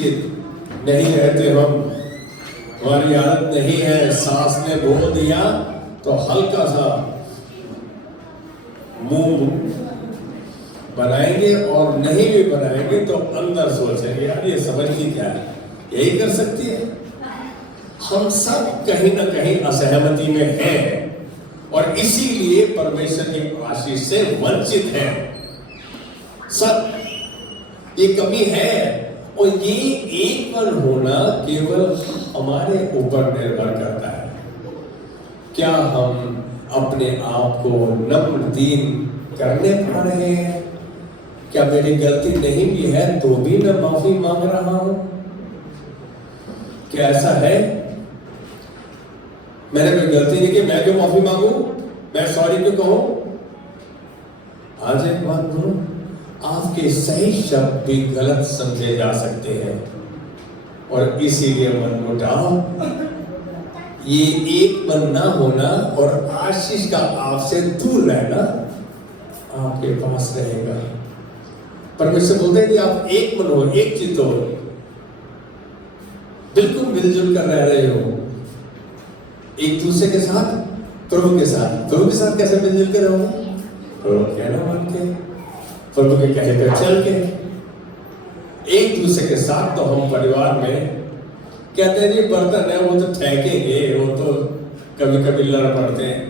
चित नहीं रहते हम, हमारी आदत नहीं है। सांस ने बोल दिया तो हल्का सा मुंह बनाएंगे, और नहीं भी बनाएंगे तो अंदर सोचेंगे यार ये समझती क्या है, यही कर सकती है। हम सब कहीं ना कहीं असहमति में हैं और इसीलिए परमेश्वर की आशीष से वंचित हैं। सब ये कमी है, और ये एक पर होना केवल हमारे ऊपर निर्भर करता है। क्या हम अपने आप को नम्र दीन करने पा रहे हैं? क्या मेरी गलती नहीं भी है तो भी मैं माफी मांग रहा हूं? क्या ऐसा है? मैंने कोई गलती नहीं की, मैं क्यों माफी मांगू, मैं सॉरी क्यों कहूं? आज एक बात बोलूं, आपके सही शब्द भी गलत समझे जा सकते हैं, और इसीलिए मनमुटाव, ये एक मन ना होना और आशीष का आपसे दूर रहना आपके पास रहेगा। परमेश्वर बोलते हैं कि आप एक मन हो, एक चित्त हो, बिल्कुल मिलजुल कर रह रहे हो एक दूसरे के साथ, प्रभु के साथ। प्रभु के साथ कैसे मिलजुल कर रहोगे? प्रभु कहना मान के, प्रभु के कहे पे चल के, एक दूसरे के साथ। तो हम परिवार में कहते हैं जी बर्तन है वो तो फेंकेंगे, वो तो कभी कभी लड़ पड़ते हैं।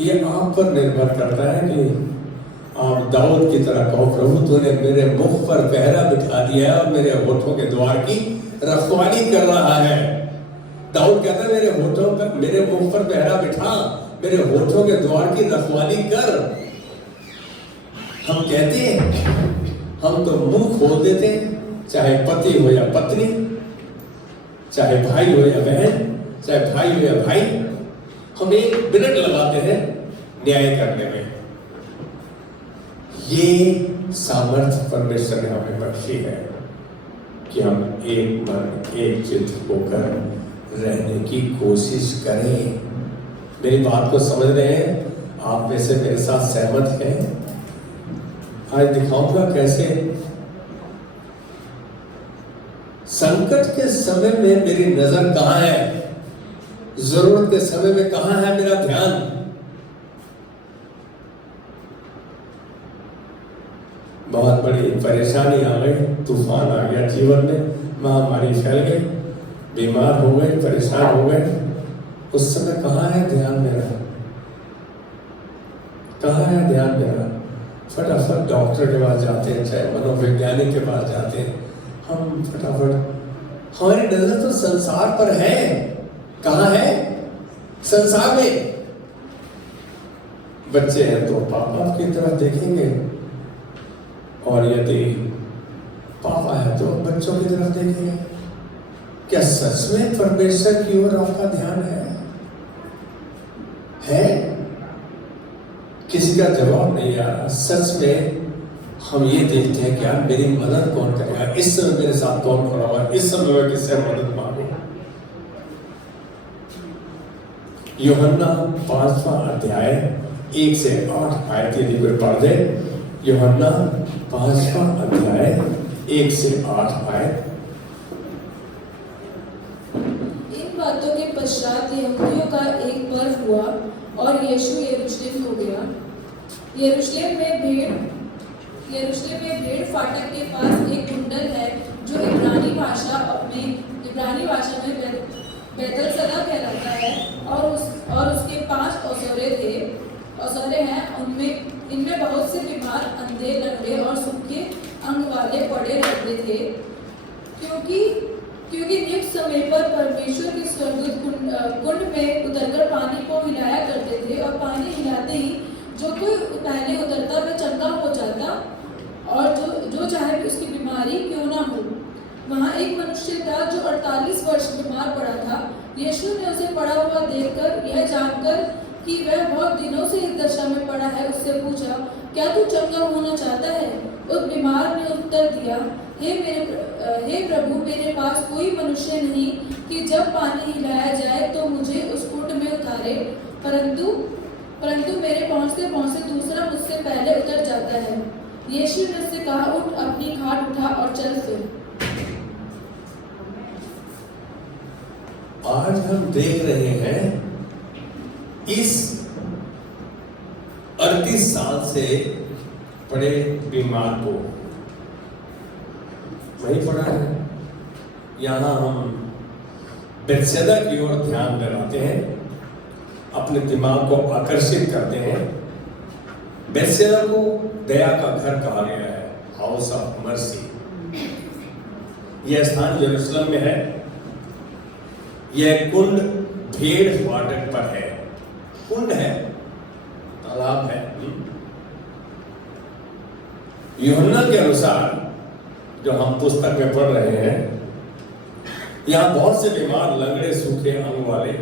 ये आप पर निर्भर करता है कि आप दाऊद की तरह कहो, प्रभु तूने मेरे मुख पर पहरा बिठा दिया है और मेरे होठों के द्वार की रखवाली कर रहा है। दाऊद कहता है मेरे होठों पर, मेरे मुख पर पहरा बिठा, मेरे होठों के द्वार की रखवाली कर। हम कहते हैं, हम तो मुंह खोल देते हैं, चाहे पति हो या पत्नी, चाहे भाई हो या बहन, चाहे भाई हो या भाई। हम 1 मिनट लगाते हैं न्याय करने में। ये सामर्थ्य परमेश्वर ने हमें बख्शी है कि हम एक मन एक चित्त होकर रहने की कोशिश करें। मेरी बात को समझ रहे हैं? आप में से मेरे साथ सहमत हैं? आज दिखाऊंगा कैसे संकट के समय में मेरी नजर कहां है, जरूरत के समय में कहां है मेरा ध्यान। बहुत बड़ी परेशानी आ गई, तूफान आ गया जीवन में, महामारी फैल गई, बीमार हो गए, परेशान हो गए। उस समय कहां है ध्यान मेरा? कहां है ध्यान मेरा? फटाफट डॉक्टर के पास जाते हैं, चाहे मनोवैज्ञानिक के पास जाते हैं, हम फटाफट, हमारी नजर तो संसार पर है। कहां है? संसार में। बच्चे हैं तो पापा की तरफ देखेंगे, और यदि पापा है तो बच्चों की तरफ देखेंगे। क्या सच में परमेश्वर की ओर आपका ध्यान है? किसी का जवाब नहीं आ रहा। सच में हम ये देखते हैं कि यार मेरी मदद कौन करेगा, इस समय मेरे साथ कौन खड़ा हुआ, इस समय मैं किससे मदद मांगू। यूहन्ना 5वां अध्याय 1 से 8 आयत यदि कोई पढ़ दे। यूहन्ना 5वां अध्याय 1 से 8 आयत। इन बातों के पश्चात यहूदियों का एक पर्व हुआ और यीशु यरूशलेम को गया। यरूशलेम में भेड़ फाटक के पास एक कुंडल है जो इब्रानी भाषा में बैतलसदा कहलाता है, और उसके 5 औसरे हैं। इनमें बहुत से बीमार, अंधे, लंगड़े और सूखे अंग वाले पड़े रहते थे, क्योंकि नियुक्त समय पर परमेश्वर के स्वर्गदूत कुंड में उतरकर पानी को हिलाया करते थे, और पानी हिलाते ही जो कोई पहले उतरता वह चंगा हो जाता, और जो चाहे उसकी बीमारी क्यों ना हो। वहाँ एक मनुष्य था जो 48 वर्ष बीमार पड़ा था। यीशु ने उसे पड़ा हुआ देखकर, यह जानकर कि वह बहुत दिनों से इस दशा में पड़ा है, उससे पूछा, क्या तू चंगा होना चाहता है? उस बीमार ने उत्तर दिया, हे प्रभु, मेरे पास कोई मनुष्य नहीं कि जब पानी हिलाया जाए तो मुझे उस कुंड में उतारे, परंतु मेरे पहुंचते पहुंचते दूसरा मुझसे पहले उतर जाता है। यीशु ने उससे कहा, उठ, अपनी खाट उठा और चल फिर। आज हम देख रहे हैं इस 38 साल से पड़े बीमार को, वही पड़ा है। यहां हम बेत्सैदा की ओर ध्यान लगाते हैं, अपने दिमाग को आकर्षित करते हैं। बेत्सैदा को दया का घर कहा गया है, हाउस ऑफ मर्सी। यह स्थान यरूशलेम में है। यह कुंड भेड़ फाटक पर है। कुंड है, तालाब है। यूहन्ना के अनुसार जो हम पुस्तक में पढ़ रहे हैं, यहां बहुत से बीमार, लंगड़े, सूखे अंग वाले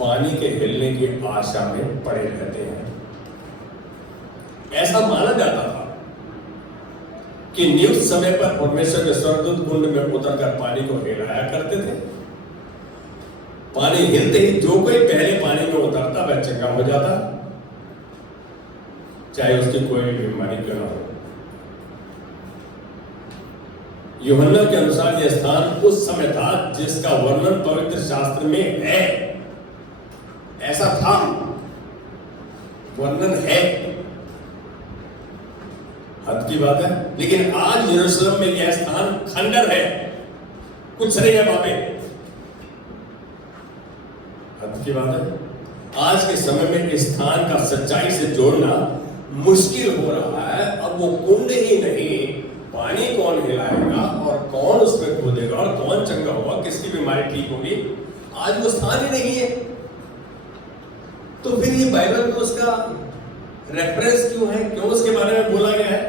पानी के हिलने की आशा में पड़े रहते हैं। ऐसा माना जाता था कि नियुक्त समय पर परमेश्वर के स्वर्गदूत कुंड में उतरकर पानी को हिलाया करते थे। पानी हिलते ही जो कोई पहले पानी में उतरता वह चंगा हो जाता, चाहे उसकी कोई बीमारी क्यों न हो। यूहन्ना के अनुसार यह स्थान उस समय था जिसका वर्णन पवित्र शास्त्र में है। ऐसा था, वर्णन है, हद की बात है। लेकिन आज यरूशलेम में यह स्थान खंडर है, कुछ नहीं है वहां पे। हद की बात है। आज के समय में इस स्थान का सच्चाई से जोड़ना मुश्किल हो रहा है। अब वो कुंड ही नहीं, पानी कौन हिलाएगा और कौन उसमें कूदेगा और कौन चंगा होगा, किसकी बीमारी ठीक होगी, आज वो स्थान ही नहीं है। तो फिर ये बाइबल में उसका रेफरेंस क्यों है, क्यों उसके बारे में बोला गया है?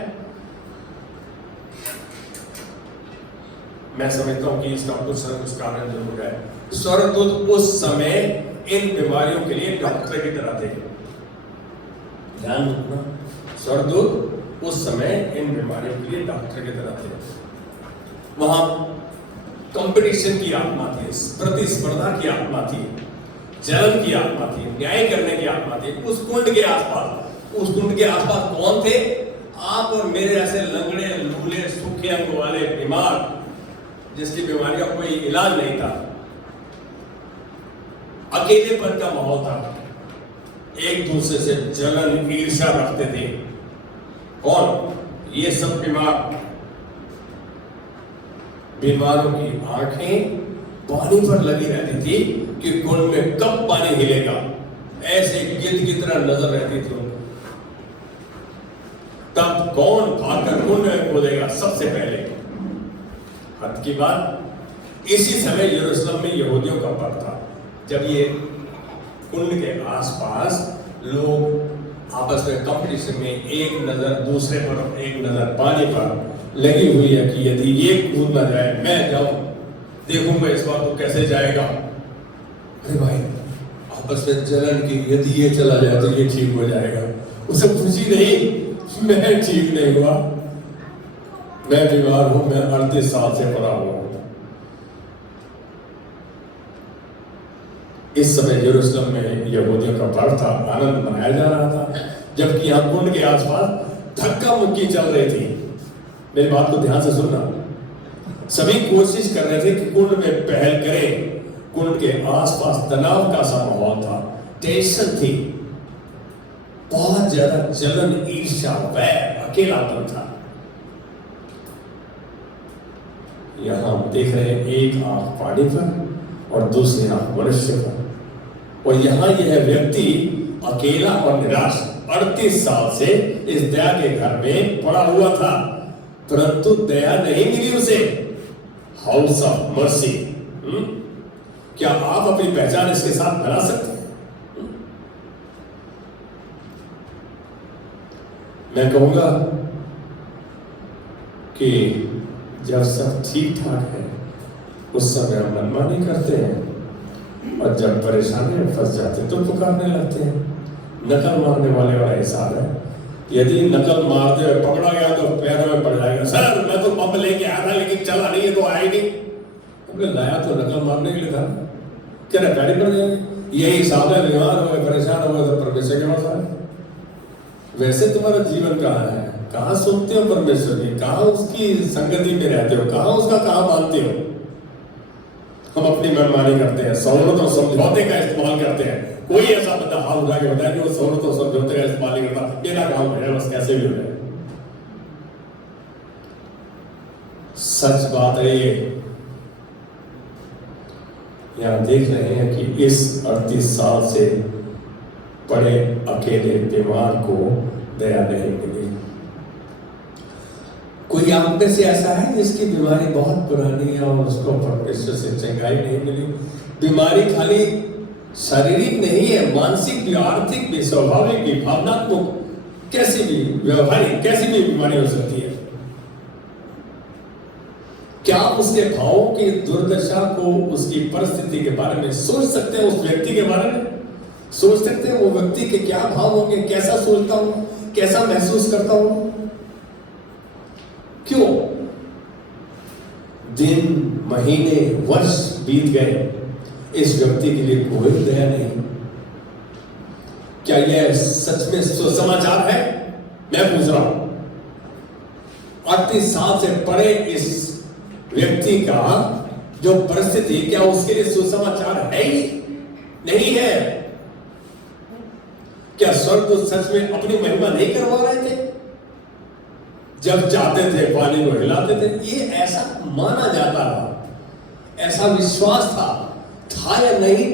मैं समझता हूं कि इसका कुछ न कुछ कारण जरूर है। स्वर्गदूत उस समय इन बीमारियों के लिए डॉक्टर की तरह थे। ध्यान रखना, स्वर्गदूत उस समय इन बीमारियों के लिए डॉक्टर की तरह थे। वहां कंपटीशन की आत्मा थी, प्रतिस्पर्धा की आत्मा थी, जलन की आत्मा थी, न्याय करने की आत्मा थी। उस कुंड के आसपास कौन थे? आप और मेरे ऐसे लंगड़े, लूले, सूखे अंग वाले बीमार, जिसकी बीमारी का कोई इलाज नहीं था। अकेलेपन का माहौल था, एक दूसरे से जलन, ईर्ष्या रखते थे। कौन? ये सब बीमारों की आंखें पानी पर लगी रहती थी कि कुंड में कब पानी हिलेगा, ऐसे गिद्ध की तरह नजर रहती थी। तब कौन भागकर कुंड में कूदेगा सबसे पहले? हद की बात। इसी समय यरूशलेम में यहूदियों का पद था, जब ये कुंड के आसपास लोग आपस में कंपटीशन में एक नजर दूसरे पर, एक नजर पानी पर लगी हुई है कि यदि ये कूद ना जाए, मैं जाऊं, देखूंगा इस बार तो कैसे जाएगा। अरे भाई, आपस में जलन की, यदि ये चला जाए तो ये ठीक हो जाएगा। उसे खुशी नहीं, मैं ठीक नहीं हुआ, मैं बीमार हूं, मैं 38 साल से पड़ा हुआ हूं। इस समय यरूशलेम में यहूदियों का पर्व था, आनंद मनाया जा रहा था, जबकि यहां कुंड के आसपास धक्का मुक्की चल रही थी। मेरी बात को ध्यान से सुनना। सभी कोशिश कर रहे थे कि कुंड में पहल करें। कुंड के आसपास तनाव का सा माहौल था, टेंशन थी, बहुत ज्यादा जलन, ईर्ष्या, वैर, अकेलापन था। यहां हम देख रहे हैं एक आंख पानी पर और दूसरी आंख मनुष्य पर, और यहां यह व्यक्ति अकेला और निराश 38 साल से इस दया के घर में पड़ा हुआ था, परंतु दया नहीं मिली उसे। House of mercy. क्या आप अपनी पहचान इसके साथ बना सकते हैं? मैं कहूंगा कि जब सब ठीक ठाक है उस समय हम मनमानी करते हैं, और जब परेशानी में फंस जाते तो पुकारने लगते हैं। नकल मारने वाला हिसाब है। यदि नकल मारते हुए पकड़ा गया तो पैरों में पड़ जाएगा। सर, मैं तो पंप लेके आया था लेकिन चला नहीं है, तो आया नहीं। हमने लाया तो नकल मारने के लिए था, क्या पैरी पड़ जाएंगे? यही हिसाब है, बीमार हो गए, परेशान हो गए तो परमेश्वर के पास आए। वैसे तुम्हारा जीवन कहाँ है? कहाँ सुनते हो परमेश्वर की? कहाँ उसकी संगति में रहते हो? कहाँ उसका कहाँ मानते हो? हम अपनी मनमानी करते हैं, सहूलत और समझौते का इस्तेमाल करते हैं। कोई ऐसा बंदा हाथ उठा के बताया कि वो सहूलत और समझौते का इस्तेमाल नहीं करता, मेरा काम है बस कैसे भी हो जाए। सच बात है ये। यहां देख रहे हैं कि इस 38 साल से पड़े अकेले बीमार को दया नहीं मिली। कोई आप में से ऐसा है जिसकी बीमारी बहुत पुरानी है और उसको परमेश्वर से चंगाई नहीं मिली? बीमारी खाली शारीरिक नहीं है, मानसिक भी, आर्थिक भी, स्वाभाविक भी, भावनात्मक, कैसी भी, व्यवहारिक कैसी भी बीमारी हो सकती है। क्या आप उसके भावों की दुर्दशा को, उसकी परिस्थिति के बारे में सोच सकते हैं? उस व्यक्ति के बारे में सोच सकते हैं वो व्यक्ति के क्या भाव होंगे, कैसा सोचता हूं, कैसा महसूस करता हूं? क्यों दिन, महीने, वर्ष बीत गए, इस व्यक्ति के लिए कोई दया नहीं? क्या यह सच में सुसमाचार है? मैं पूछ रहा हूं। 38 साल से पड़े इस व्यक्ति का जो परिस्थिति, क्या उसके लिए सुसमाचार है ही नहीं है? क्या स्वर्गदूत सच में अपनी महिमा नहीं करवा रहे थे? जब चाहते थे पानी को हिलाते थे। ये ऐसा माना जाता था, ऐसा विश्वास था या नहीं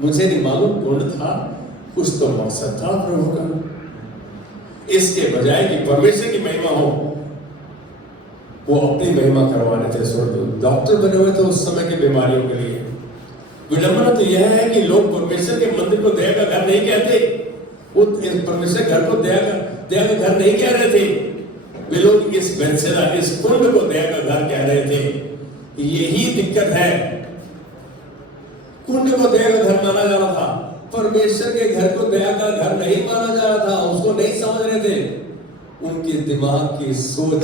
मुझे नहीं मालूम, पूर्ण था, कुछ तो मकसद था प्रभु का। इसके बजाय कि परमेश्वर की महिमा हो, वो अपनी महिमा करवा रहे थे। स्वर्गदूत डॉक्टर बने हुए थे उस समय की बीमारियों के लिए। विडंबना तो यह है कि लोग परमेश्वर के मंदिर को दया का घर नहीं कहते, वो परमेश्वर घर को दया का घर नहीं कह रहे थे। वे लोग इस बेतसैदा, इस कुंड को दया का घर कह रहे थे। यही दिक्कत है। कुंड को दया का घर माना जा रहा था, परमेश्वर के घर को दया का घर नहीं माना जा रहा था। उसको नहीं समझ रहे थे। उनके दिमाग की सोच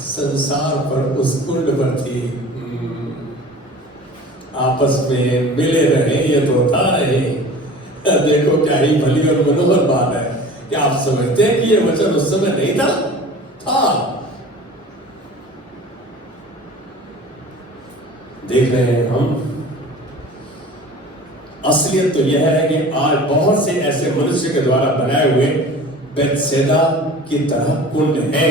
संसार पर, उस कुंड पर थी। आपस में मिले रहे, ये तो होता रहे। देखो क्या ही भली और मनोहर बात है। क्या आप समझते हैं कि ये वचन उस समय नहीं था? देख रहे हैं हम। असलियत तो यह है कि आज बहुत से ऐसे मनुष्य के द्वारा बनाए हुए बेतसैदा की तरह कुंड है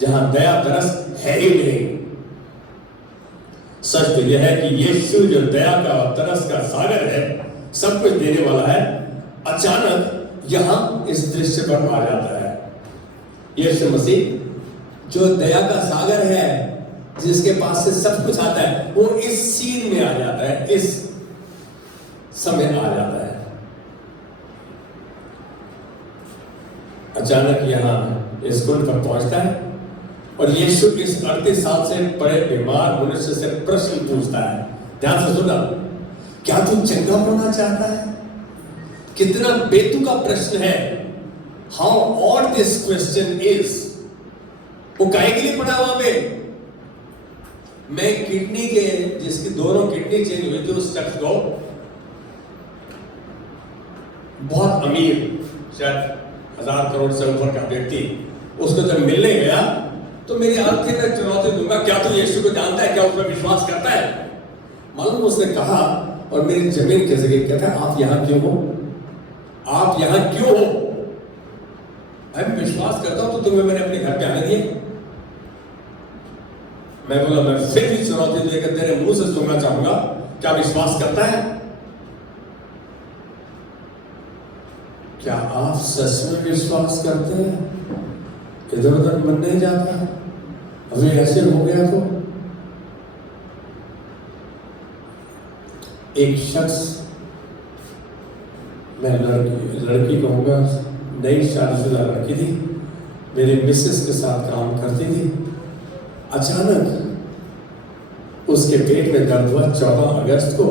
जहां दया तरस है ही नहीं। सच तो यह है कि यीशु जो दया का और तरस का सागर है, सब कुछ देने वाला है, अचानक यहां इस दृश्य पर आ जाता है। यीशु मसीह जो दया का सागर है, जिसके पास से सब कुछ आता है, वो इस सीन में आ जाता है, इस समय आ जाता है। अचानक यहां इस कुंड पर पहुंचता है और यीशु इस 38 साल से पड़े बीमार मनुष्य से प्रश्न पूछता है। ध्यान से सुना, क्या तू चंगा होना चाहता है? कितना बेतुका प्रश्न है। How odd this question is. वो काहे के लिए पड़ा वहां पे? मैं किडनी के, जिसकी दोनों किडनी चेंज हुई थी, उस शख्स को, बहुत अमीर, शायद 1000 करोड़ से ऊपर का व्यक्ति, उसको जब मिलने गया तो मेरी आंखें में चुनौती दूंगा, क्या तू यीशु को जानता है? क्या उस पर विश्वास करता है? मालूम उसने कहा, और मेरी जमीन कैसे गई। कहता है, आप यहां क्यों हो? आप यहां क्यों हो? मैं विश्वास करता हूं तो तुम्हें मैंने अपने घर पे आने दिए। मैं बोला, मैं फिर भी चुनौती देकर तेरे मुंह से सुनना चाहूंगा, क्या विश्वास करता है? क्या आप सच में विश्वास करते हैं? इधर उधर मन नहीं जाता? अभी ऐसे हो गया तो एक शख्स, मैं लड़की कहूंगा, नई शादीशुदा लड़की थी, मेरे मिसेस के साथ काम करती थी। अचानक उसके पेट में दर्द हुआ 14 अगस्त को,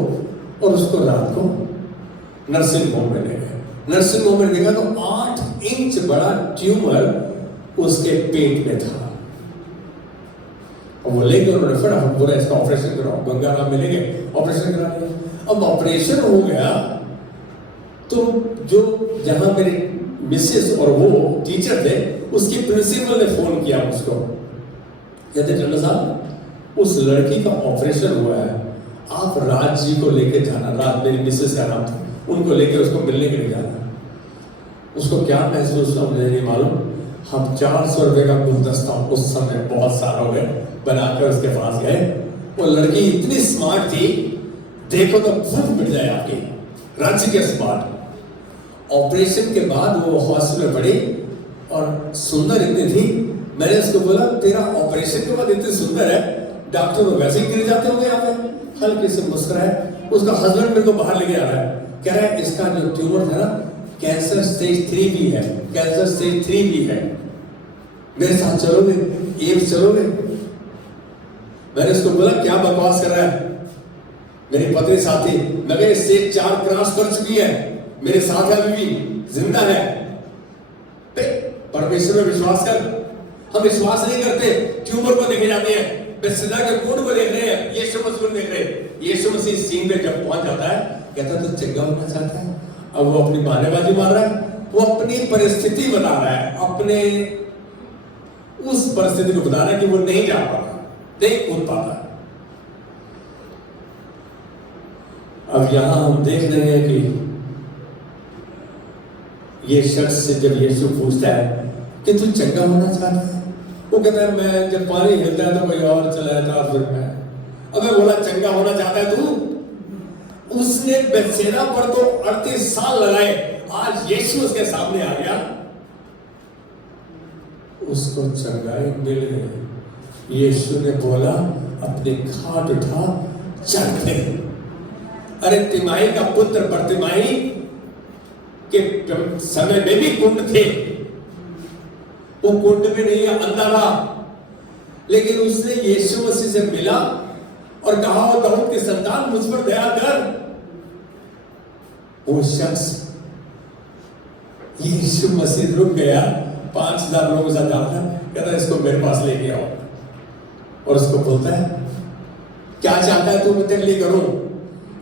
और उसको रात को नर्सिंग होम में ले गए। नर्सिंग होम में देखा तो 8 इंच बड़ा ट्यूमर उसके पेट में था। और वो ले गए, उन्होंने फटाफट बोला इसका ऑपरेशन कराओ। गंगाराम में ले गए, ऑपरेशन करा लिया। अब ऑपरेशन हो गया तो जो जहां मेरे मिसेस और वो टीचर थे, उसकी प्रिंसिपल ने फोन किया उसको, कहते टंडा साहब, उस लड़की का ऑपरेशन हुआ है, आप राज जी को लेके जाना, रात मेरी मिसेस का नाम था, उनको लेके उसको मिलने के लिए जाना। उसको क्या महसूस हुआ मुझे नहीं मालूम। हम 400 रुपए का गुलदस्ता उस समय बहुत सारा हो गए बनाकर उसके पास गए। वो लड़की इतनी स्मार्ट थी, देखो तो भूख मिट जाए आपकी, राज्य के स्मार्ट। ऑपरेशन के बाद वो हॉस्पिटल में पड़ी और सुंदर इतनी थी। मैंने उसको बोला तेरा ऑपरेशन के बाद इतनी सुंदर है, डॉक्टर तो वैसे ही गिर जाते होंगे यहाँ पे। हल्के से मुस्कुराए। उसका हस्बैंड मेरे को बाहर लेके आ रहा है, कह रहा है इसका जो ट्यूमर था ना कैंसर स्टेज 3 भी है, कैंसर स्टेज 3 भी है, मेरे साथ चलोगे, एम्स चलोगे। मैंने उसको बोला क्या बकवास कर रहा है, मेरी पत्नी साथी, मैं स्टेज 4 क्रॉस कर चुकी है, मेरे साथ है, अभी भी जिंदा है। परमेश्वर में विश्वास कर। हम विश्वास नहीं करते, ट्यूमर को देखे जाते हैं, बेसदा के कोड को देख रहे हैं, यीशु मसीह को देख रहे हैं। यीशु मसीह सीन में जब पहुंच जाता है, कहता है तो चंगा होना चाहता है। अब वो अपनी बहानेबाजी मार रहा है, वो अपनी परिस्थिति बता रहा है, अपने उस परिस्थिति को बता रहा है कि वो नहीं जा पाता, नहीं कूद पाता। अब यहां हम देख रहे हैं कि ये शख्स से जब यीशु पूछता है कि तू चंगा होना चाहता है, वो कहता है मैं जब पानी हिलता है तो कोई और चला जाता है, फिर मैं। अबे बोला चंगा होना चाहता है तू? उसने बेत्सेदा पर तो 38 साल लगाए, आज यीशु उसके सामने आ गया, उसको चंगाई मिल गई। यीशु ने बोला अपने खाट उठा, चल फिर। अरे तिमाही का पुत्र बरतिमाही के समय में भी कुंड थे, वो कुंड में नहीं है, अंधा था, लेकिन उसने यीशु मसीह से मिला और कहा वो दाऊद की संतान मुझ पर दया कर। वो शख्स यीशु मसीह रुक गया, 5000 लोगों के साथ जाता, कहता इसको मेरे पास लेके आओ, और उसको बोलता है क्या चाहता है तू मैं तेरे लिए करूं?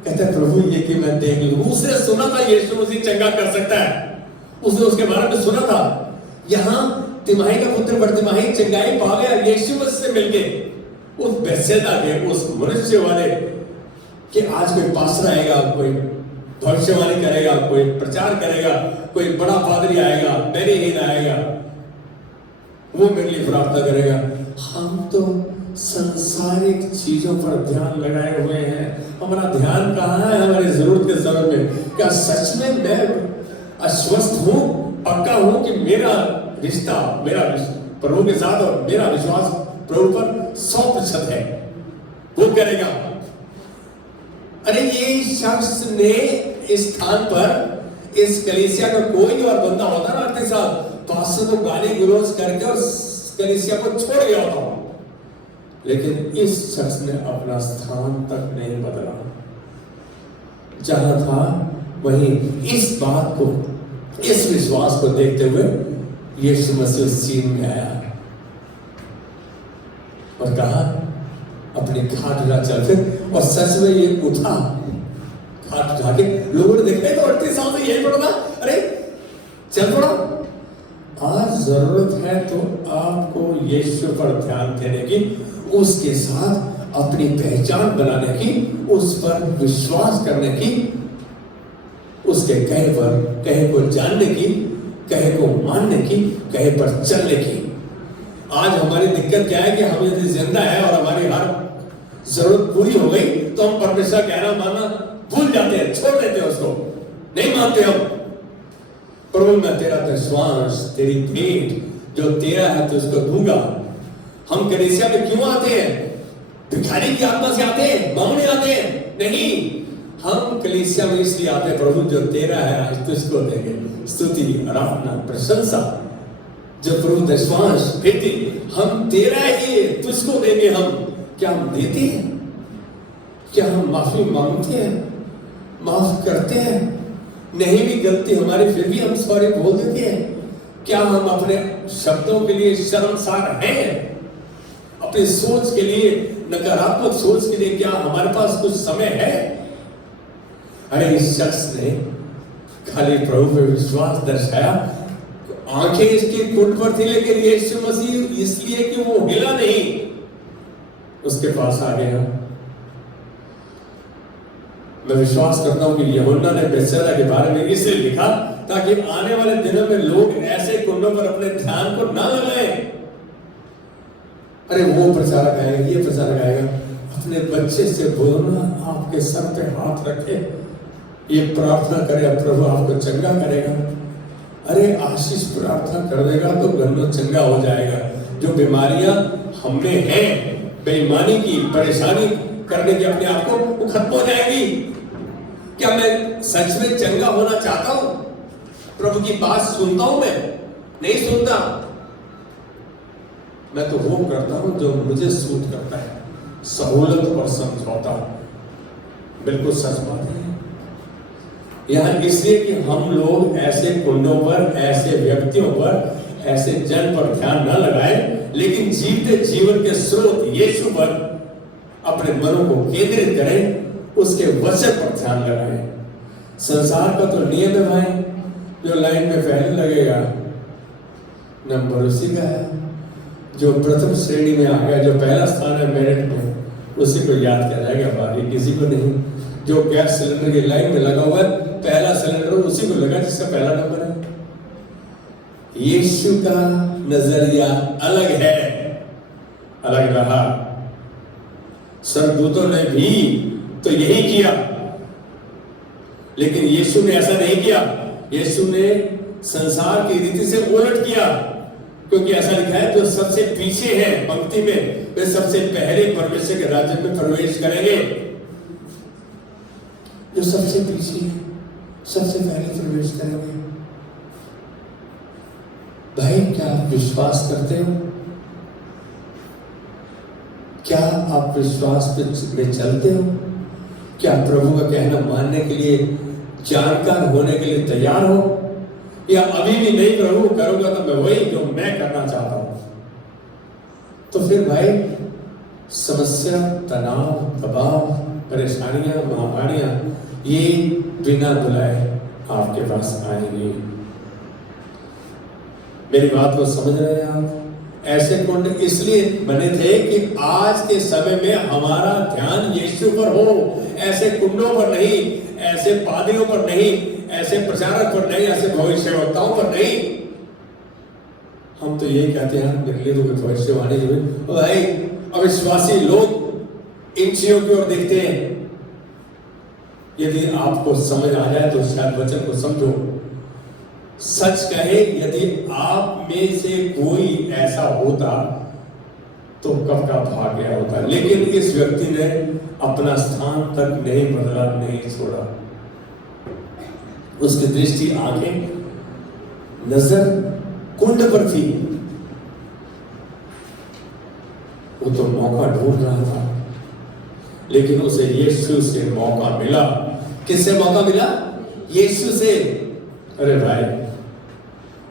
कहता है प्रभु ये कि मैं देख लूं। उसने सुना था यीशु मसीह चंगा कर सकता है, उसने उसके बारे में सुना था। यहां तिमाही का पुत्र बरतिमाही चंगाई पा गया यीशु मसीह से मिलके। उस बेत्सेदा के उस मनुष्य वाले कि आज कोई पास्टर आएगा, कोई भविष्यवाणी करेगा, कोई प्रचार करेगा, कोई बड़ा पादरी आएगा, मेरे ही आएगा, वो मेरे लिए प्रार्थना करेगा। हम तो संसारिक चीजों पर ध्यान लगाए हुए हैं। हमारा ध्यान कहाँ है हमारी जरूरत के समय में? क्या सच में मैं अस्वस्थ हूं? पक्का हूं कि मेरा रिश्ता मेरा प्रभु के साथ और मेरा विश्वास प्रभु पर 100% है, वो करेगा। अरे ये शख्स ने इस स्थान पर इस कलीसिया का कोई और बंदा होता ना आपके साथ, पास्टर को गाली गलौज करके और कलीसिया को छोड़ गया होता, लेकिन इस शख्स ने अपना स्थान तक नहीं बदला, जहां था वहीं इस बात को, इस विश्वास को देखते हुए यीशु मसीह सीन में आया और कहा अपनी खाट उठा चल फिर। और सच में ये उठा, खाट उठा के लोगों ने देखा तो 38 साल से यही पड़ा, अरे चल पड़ा। आज जरूरत है तो आपको यीशु पर ध्यान देने की, उसके साथ अपनी पहचान बनाने की, उस पर विश्वास करने की, उसके कहे को जानने की, कहे को मानने की, कहे पर चलने की। आज हमारी दिक्कत क्या है कि हम यदि जिंदा है और हमारी हर जरूरत पूरी हो गई तो हम परमेश्वर कहना मानना भूल जाते हैं, छोड़ देते हैं, उसको नहीं मानते हम। प्रभु मैं तेरा तो श्वास, तेरी भेंट जो तेरा है तो उसको दूंगा। हम कलीसिया में क्यों आते हैं? भिखारी की आत्मा से आते हैं, मांगने आते हैं? नहीं, हम कलीसिया में इसलिए आते हैं प्रभु जो तेरा है आज तुझको देंगे स्तुति, आराधना, प्रशंसा। जो प्रभु विश्वास भेंट हम तेरा ही तुझको देंगे। हम क्या हम देते हैं? क्या हम माफी मांगते हैं, माफ करते हैं? नहीं भी गलती हमारी फिर भी हम सॉरी बोल देते हैं? क्या हम अपने शब्दों के लिए शर्मसार हैं? अपनी सोच के लिए, नकारात्मक सोच के लिए क्या हमारे पास कुछ समय है? अरे इस शख्स ने खाली प्रभु में विश्वास दर्शाया, आंखें इसकी कुंड पर थी, लेकिन यीशु मसीह इसलिए कि वो हिला नहीं, उसके पास आ गया मैं विश्वास करता हूं कि यूहन्ना ने बेतसैदा के बारे में इसलिए लिखा ताकि आने वाले दिनों में लोग ऐसे कुंडों पर अपने ध्यान को ना लगाएं। अरे वो प्रचारक आएगा, ये प्रचारक आएगा, अपने बच्चे से बोलना, आपके सर पे हाथ रखे, ये प्रार्थना करे, प्रभु आपको चंगा करेगा। अरे आशीष प्रार्थना कर देगा तो गन्नो चंगा हो जाएगा। जो बीमारियां हमने हैं बेईमानी की, परेशानी करने की अपने आप को, वो खत्म हो जाएगी। क्या मैं सच में चंगा होना चाहता हूं? प्रभु की बात सुनता हूं? मैं नहीं सुनता। मैं तो वो करता हूं जो मुझे सूट करता है, सहूलत और समझौता। बिल्कुल सच बात है। यहां इसलिए कि हम लोग ऐसे कुंडों पर, ऐसे व्यक्तियों पर, ऐसे जन पर ध्यान न लगाएं, लेकिन जीवते जीवन के स्रोत यीशु पर अपने मनों को केंद्रित करें, उसके वचन पर ध्यान लगाएं। संसार का तो नियम है भाई, जो लाइन में पहले लगेगा नंबर उसी का है। जो प्रथम श्रेणी में आ गया, जो पहला स्थान है मेरिट में, उसी को याद किया जाएगा, बाकी किसी को नहीं। जो गैस सिलेंडर की लाइन में लगा हुआ है, पहला सिलेंडर उसी को लगा जिसका पहला नंबर है। यीशु का नजरिया अलग है, अलग रहा। स्वर्गदूतों ने भी तो यही किया, लेकिन यीशु ने ऐसा नहीं किया। यीशु ने संसार की रीति से उलट किया, क्योंकि ऐसा लिखा है जो सबसे पीछे है पंक्ति में, वे सबसे पहले परमेश्वर के राज्य में प्रवेश करेंगे। जो सबसे पीछे है सबसे पहले प्रवेश करेंगे। भाई, क्या आप विश्वास करते हो? क्या आप विश्वास में चलते हो? क्या प्रभु का कहना मानने के लिए, जानकार होने के लिए तैयार हो? या अभी भी नहीं प्रभु करूंगा तो मैं वही जो मैं करना चाहता हूं? तो फिर भाई समस्या, तनाव, दबाव, परेशानियां, महामारियां ये बिना बुलाए आपके पास आएंगी। मेरी बात को समझ रहे हैं आप? ऐसे कुंड इसलिए बने थे कि आज के समय में हमारा ध्यान यीशु पर हो, ऐसे कुंडों पर नहीं, ऐसे पादरियों पर नहीं, ऐसे प्रचारक पर नहीं, ऐसे भविष्यवक्ताओं पर नहीं। हम तो यही कहते हैं मेरे लिए तो कोई भविष्यवाणी हुई, भाई अविश्वासी लोग इन चीजों की ओर देखते हैं। यदि आपको समझ आ जाए तो शायद वचन को समझो। सच कहे, यदि आप में से कोई ऐसा होता तो कब का भाग गया होता, लेकिन इस व्यक्ति ने अपना स्थान तक नहीं बदला, नहीं छोड़ा। उसकी दृष्टि, आंखें, नजर कुंड पर थी। वो तो मौका ढूंढ रहा था, लेकिन उसे यीशु से मौका मिला। किससे मौका मिला? यीशु से। अरे भाई,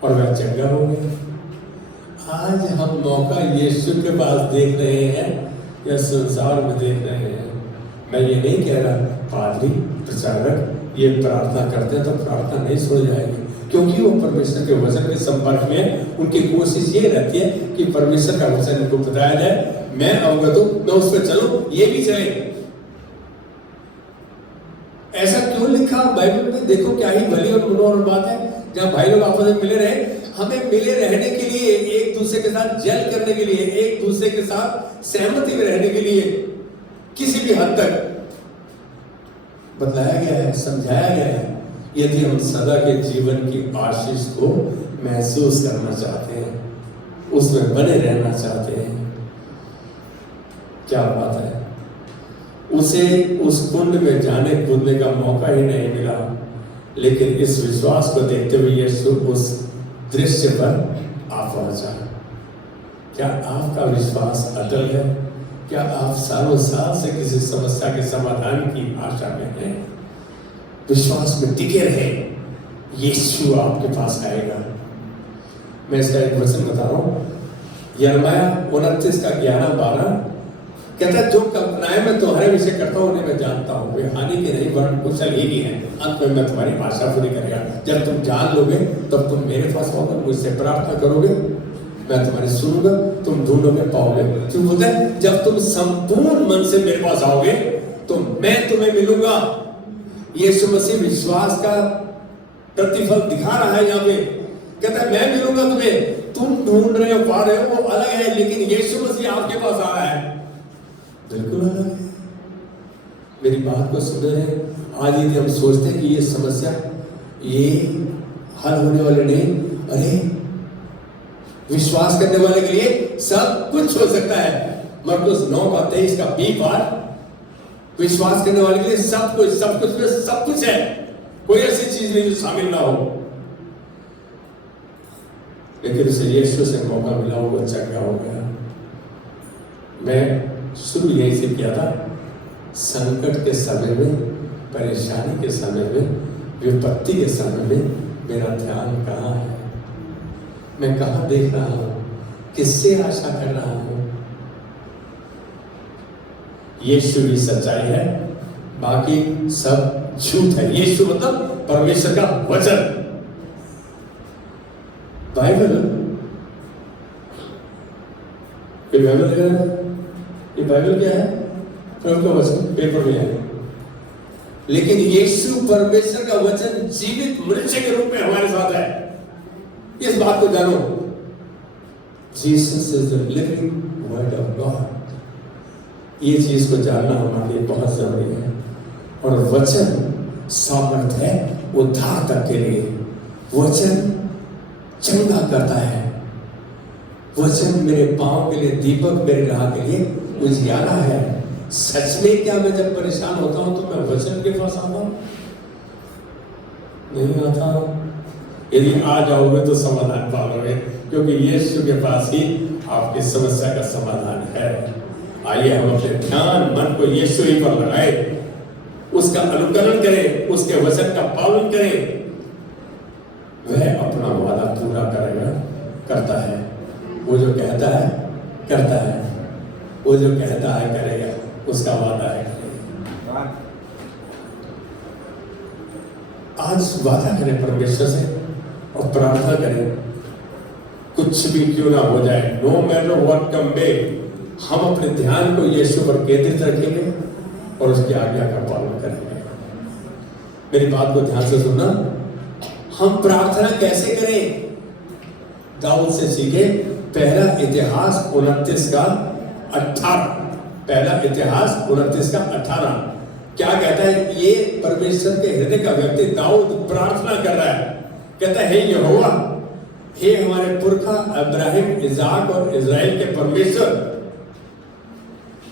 और वह चंगा हो गया। आज हम मौका यीशु के पास देख रहे हैं या संसार में देख रहे हैं? मैं ये नहीं कह रहा पादरी, प्रचारक ये प्रार्थना करते हैं तो प्रार्थना नहीं सुन जाएगी, क्योंकि वो परमेश्वर के वचन के संपर्क में। उनकी कोशिश ये रहती है कि परमेश्वर का वचन इनको बताया जाए, मैं अवगत हूं, मैं उस पर चलूं, ये भी चले। ऐसा क्यों लिखा बाइबल में? देखो क्या ही भली और मनोहर बात है, जब भाई लोग आपस में मिले रहे। हमें मिले रहने के लिए, एक दूसरे के साथ जल करने के लिए, एक दूसरे के साथ सहमति में रहने के लिए किसी भी हद तक बतलाया गया है, समझाया गया है। यदि हम सदा के जीवन की आशीष को महसूस करना चाहते हैं, उसमें बने रहना चाहते हैं, क्या बात है। उसे उस कुंड में जाने कूदने का मौका ही नहीं मिला, लेकिन इस विश्वास को देखते हुए यीशु उस दृश्य पर आ पहुंचा। क्या आपका विश्वास अटल है? क्या आप सालों साल से किसी समस्या के समाधान की आशा में हैं? विश्वास में टिके रहे, यीशु आपके पास आएगा। मैं इसका एक वचन बता रहा हूं, यिर्मयाह 29 का 11-12 कहता है, जो कल्पनाएं मैं तुम्हारे विषय करता हूं उन्हें मैं जानता हूं, वे हानि के नहीं वरन कुशल ही है। अंत में मैं तुम्हारी आशा पूरी करेगा। जब तुम जान लोगे तब तुम मेरे पास आओगे, मुझसे प्रार्थना करोगे, मैं तुम्हारी सुनूंगा, तुम ढूंढोगे पाओगे। क्यों बोलते हैं? जब तुम संपूर्ण मन से मेरे पास आओगे तो मैं तुम्हें मिलूंगा, यीशु मसीह विश्वास का प्रतिफल दिखा रहा है यहाँ पे। कहता है मैं मिलूंगा तुम्हें, तुम ढूंढ रहे हो पा रहे हो वो अलग है, लेकिन यीशु मसीह आपके पास आ रहा है, बिल्कुल अलग है। मेरी बात को सुन रहे हैं? आज यदि हम सोचते हैं कि ये समस्या ये हल होने वाले नहीं, अरे विश्वास करने वाले के लिए सब कुछ हो सकता है। मरकुस 9:23 का बी पार, विश्वास करने वाले के लिए सब कुछ में सब कुछ है, कोई ऐसी चीज नहीं जो शामिल ना हो। लेकिन उसे यीशु से मौका मिला, वो बच्चा क्या हो गया। मैं शुरू यही से किया था, संकट के समय में, परेशानी के समय में, विपत्ति के समय में मेरा ध्यान कहाँ है, मैं कहाँ देख रहा हूं, किससे आशा कर रहा हूं। यीशु ही सच्चाई है, बाकी सब झूठ है। यीशु मतलब परमेश्वर का वचन, बाइबल। ये बाइबल क्या है? प्रभु का वचन पेपर में है, लेकिन यीशु परमेश्वर का वचन जीवित मनुष्य के रूप में हमारे साथ है। इस बात को जानो, Jesus is the living word of God. ये चीज को जानना हमारे लिए बहुत जरूरी है। और वचन सामर्थ्य है उद्धार तक के लिए। वचन चंगा करता है, वचन मेरे पांव के लिए दीपक, मेरे राह के लिए उजियारा है। सच में क्या मैं जब परेशान होता हूं तो मैं वचन के पास आता हूं? नहीं आता। यदि आ जाओगे तो समाधान पाओगे, क्योंकि यीशु के पास ही आपकी समस्या का समाधान है। आइए हम अपने ध्यान मन को यीशु ही पर लगाए, उसका अनुकरण करें, उसके वचन का पालन करें। वह अपना वादा पूरा करेगा, करता है। वो जो कहता है करता है, वो जो कहता है करेगा, उसका वादा है करेगा। आज वादा करें परमेश्वर से और प्रार्थना करें, कुछ भी क्यों ना हो जाए, नो मैटर व्हाट कम बे, हम अपने ध्यान को यीशु पर केंद्रित रखेंगे और उसकी आज्ञा का पालन करेंगे। मेरी बात को ध्यान से सुनना। हम प्रार्थना कैसे करें? दाऊद से सीखे। पहला इतिहास 29 का 18, पहला इतिहास 29 का 18 क्या कहता है? ये परमेश्वर के हृदय का व्यक्ति दाऊद प्रार्थना कर रहा है। कहता है, हे यहोवा, हे हमारे पुरखा अब्राहिम, इजाक और इजराइल के परमेश्वर,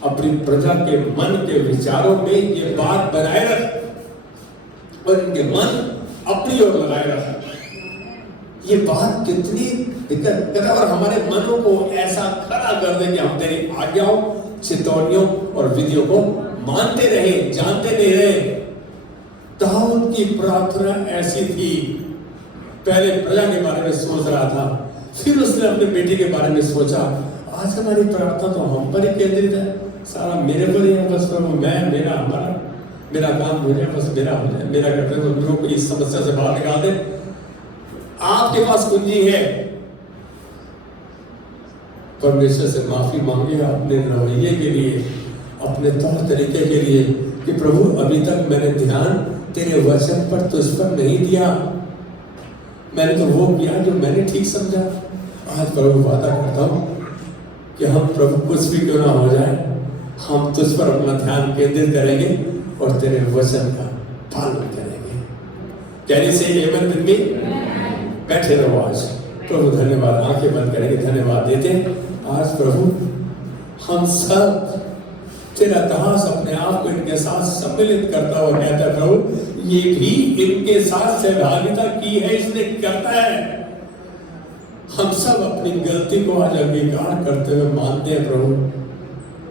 अपनी प्रजा के मन के विचारों में ये बात बनाए रख और इनके मन अपनी ओर लगाए रख। ये बात कितनी दिक्कत कर, और हमारे मनों को ऐसा खड़ा कर दे कि हम तेरी आज्ञाओं, चेतावनियों और विधियों को मानते रहे, जानते नहीं रहे। दाऊद की प्रार्थना ऐसी थी। पहले प्रजा के बारे में सोच रहा था, फिर उसने अपने बेटे के बारे में सोचा। आज हमारी प्रार्थना तो हम पर ही केंद्रित है, सारा मेरे पर ही है। बस प्रभु मैं, मेरा, हमारा, मेरा काम हो जाए, बस मेरा हो जाए, मेरा करते तो मेरे को इस समस्या से बाहर निकाल दे। आपके पास कुंजी है। परमेश्वर से माफी मांगे अपने रवैये के लिए, अपने तौर तरीके के लिए, कि प्रभु अभी तक मैंने ध्यान तेरे वचन पर, तुझ पर नहीं दिया। मैंने तो वो किया जो मैंने ठीक समझा। आज प्रभु वादा करता हूं कि हम, प्रभु कुछ भी क्यों ना हो जाए, हम तुझ पर अपना ध्यान केंद्रित करेंगे और तेरे वचन का पालन करेंगे। कैन यू से आमेन विद मी? बैठे रहो। आज प्रभु धन्यवाद, आंखें बंद करेंगे, धन्यवाद देते हैं। आज प्रभु हम सब तेरा दास अपने आप को इनके साथ सम्मिलित करता हुआ कहता है, प्रभु ये भी इनके साथ सहभागिता की है, इसने करता है। हम सब अपनी गलती को आज अंगीकार करते हुए मानते हैं प्रभु,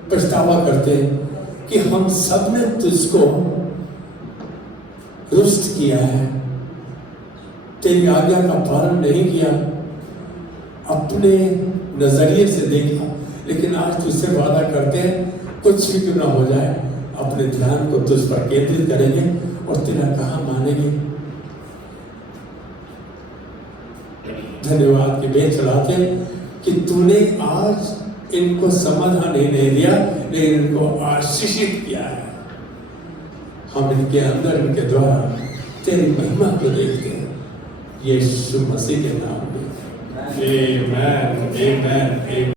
पछतावा करते हैं कि हम सब ने तुझको रुष्ट किया है, तेरी आज्ञा का पालन नहीं किया, अपने नजरिए से देखा। लेकिन आज तुझसे वादा करते हैं, कुछ भी क्यों ना हो जाए, अपने ध्यान को तुझ पर केंद्रित करेंगे और तेरा कहा मानेंगे। धन्यवाद की बेच चढ़ाते कि तूने आज इनको समाधान ही नहीं दिया, लेकिन इनको आशीषित किया है। हम इनके अंदर इनके द्वारा तेरी महिमा को देखते हैं, यीशु मसीह के नाम में। आमेन, आमेन।